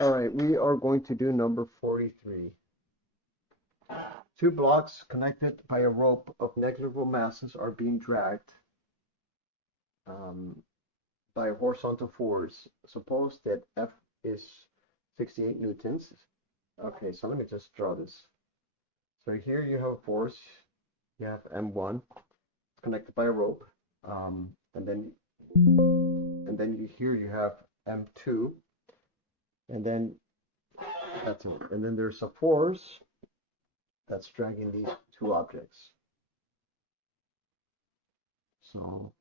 All right, we are going to do number 43. Two blocks connected by a rope of negligible masses are being dragged by a horizontal force. Suppose that F is 68 newtons. Okay, so let me just draw this. So here you have a force. You have M1 connected by a rope, and then here you have M2, and then that's it. And then there's a force that's dragging these two objects. So,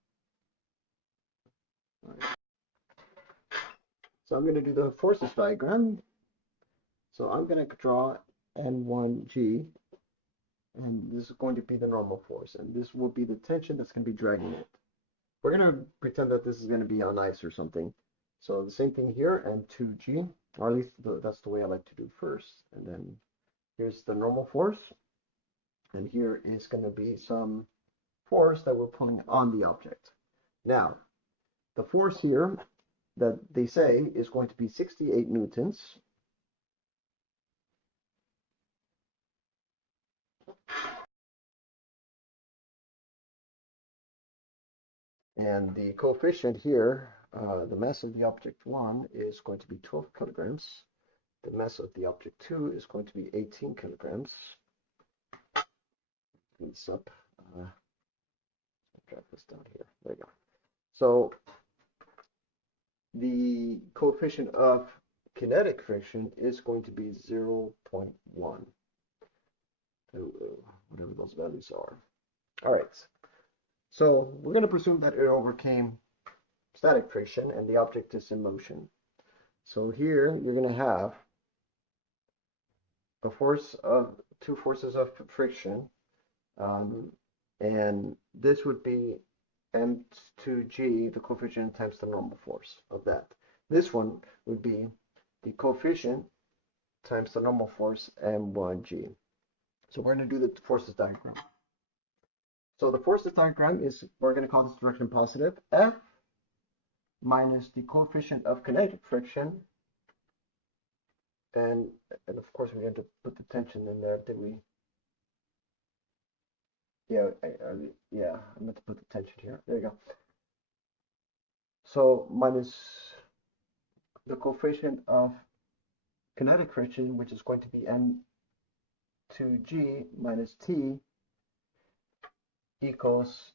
I'm going to do the forces diagram. So I'm going to draw N1G, and this is going to be the normal force, and this will be the tension that's going to be dragging it. We're going to pretend that this is going to be on ice or something. So the same thing here, N2G, or at least that's the way I like to do first. And then here's the normal force, and here is going to be some force that we're pulling on the object. Now, the force here that they say is going to be 68 newtons. And the coefficient here, the mass of the object 1 is going to be 12 kilograms. The mass of the object 2 is going to be 18 kilograms. This up. Drag this down here. There you go. So the coefficient of kinetic friction is going to be 0.1. Whatever those values are. All right. So we're going to presume that it overcame static friction and the object is in motion. So here you're going to have a force of two forces of friction, and this would be M2G, the coefficient times the normal force of that. This one would be the coefficient times the normal force M1G. So we're going to do the forces diagram. So the forces diagram is, we're going to call this direction positive, F minus the coefficient of kinetic friction, and of course we're going to put the tension in there, did we? Yeah, I meant to put the tension here. There you go. So minus the coefficient of kinetic friction, which is going to be M2G minus T equals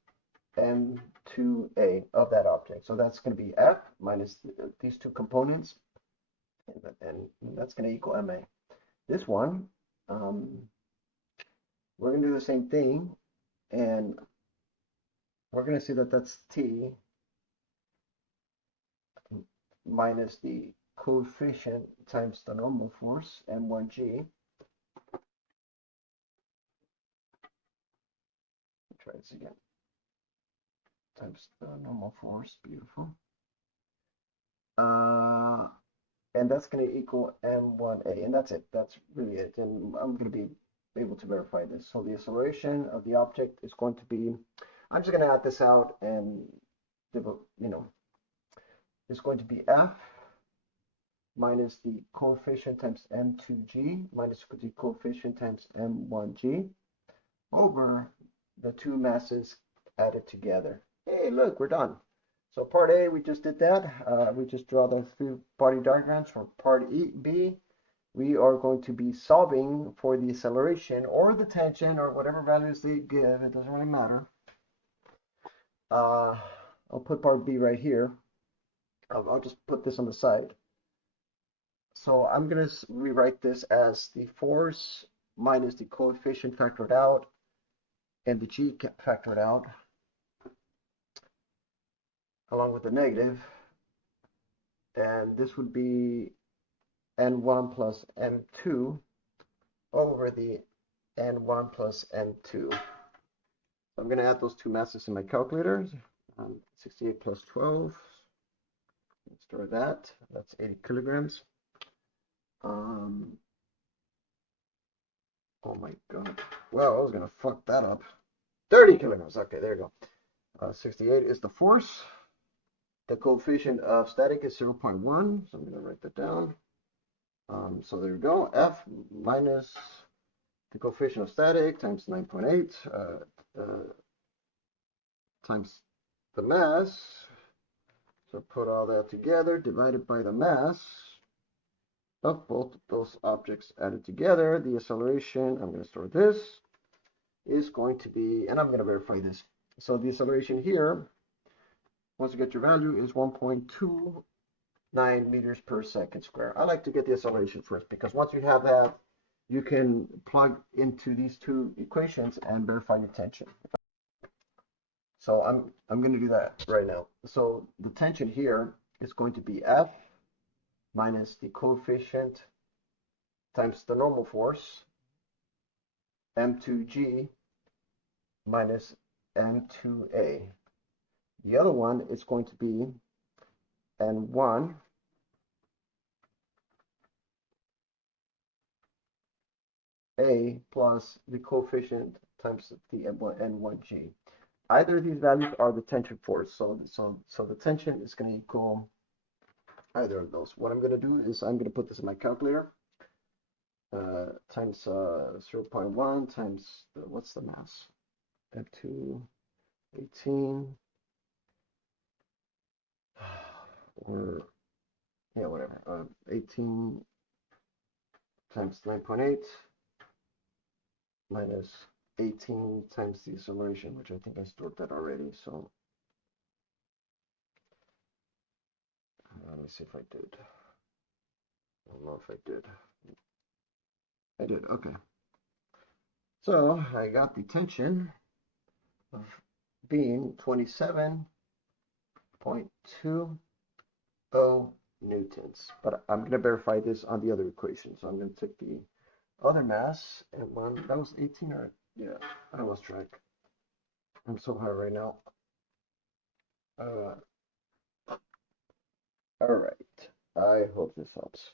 M2A of that object. So that's going to be F minus these two components, and that's going to equal MA. This one, we're going to do the same thing, and we're going to see that that's T minus the coefficient times the normal force, M1G. Try this again. Times the normal force, beautiful. And that's going to equal M1A, and that's it. That's really it. And I'm going to be able to verify this. So the acceleration of the object is going to be, I'm just going to add this out, and it's going to be F minus the coefficient times M2G minus the coefficient times M1G over the two masses added together. Hey, look, we're done. So part A, we just did that. We just draw those two body diagrams. For part B, we are going to be solving for the acceleration or the tension or whatever values they give. It doesn't really matter. I'll put part B right here. I'll just put this on the side. So I'm going to rewrite this as the force minus the coefficient factored out and the G factored out, along with the negative, and this would be N1 plus N2 over the N1 plus N2. So I'm going to add those two masses in my calculator. 68 plus 12, let's store that, that's 80 kilograms. Oh my god, well, I was going to fuck that up. 30 kilograms, okay, there you go. 68 is the force. The coefficient of static is 0.1, so I'm going to write that down. So there you go. F minus the coefficient of static times 9.8 times the mass. So put all that together, divided by the mass of both of those objects added together. The acceleration, I'm going to store this, is going to be, and I'm going to verify this. So the acceleration here, once you get your value, is 1.29 meters per second square. I like to get the acceleration first because once you have that, you can plug into these two equations and verify your tension. So I'm going to do that right now. So the tension here is going to be F minus the coefficient times the normal force, M2G minus M2A. The other one is going to be N1 A plus the coefficient times the N1G. Either of these values are the tension force, so the tension is going to equal either of those. What I'm going to do is I'm going to put this in my calculator. Times 0.1 times what's the mass? F2 18 or yeah, whatever. 18 times 9.8 minus 18 times the acceleration, which I think I stored that already. So let me see if I did. I don't know if I did. I did. Okay. So I got the tension of being 27.20 newtons. But I'm going to verify this on the other equation. So I'm going to take the other mass and one that was 18 or yeah, I lost track. I'm so high right now. All right. I hope this helps.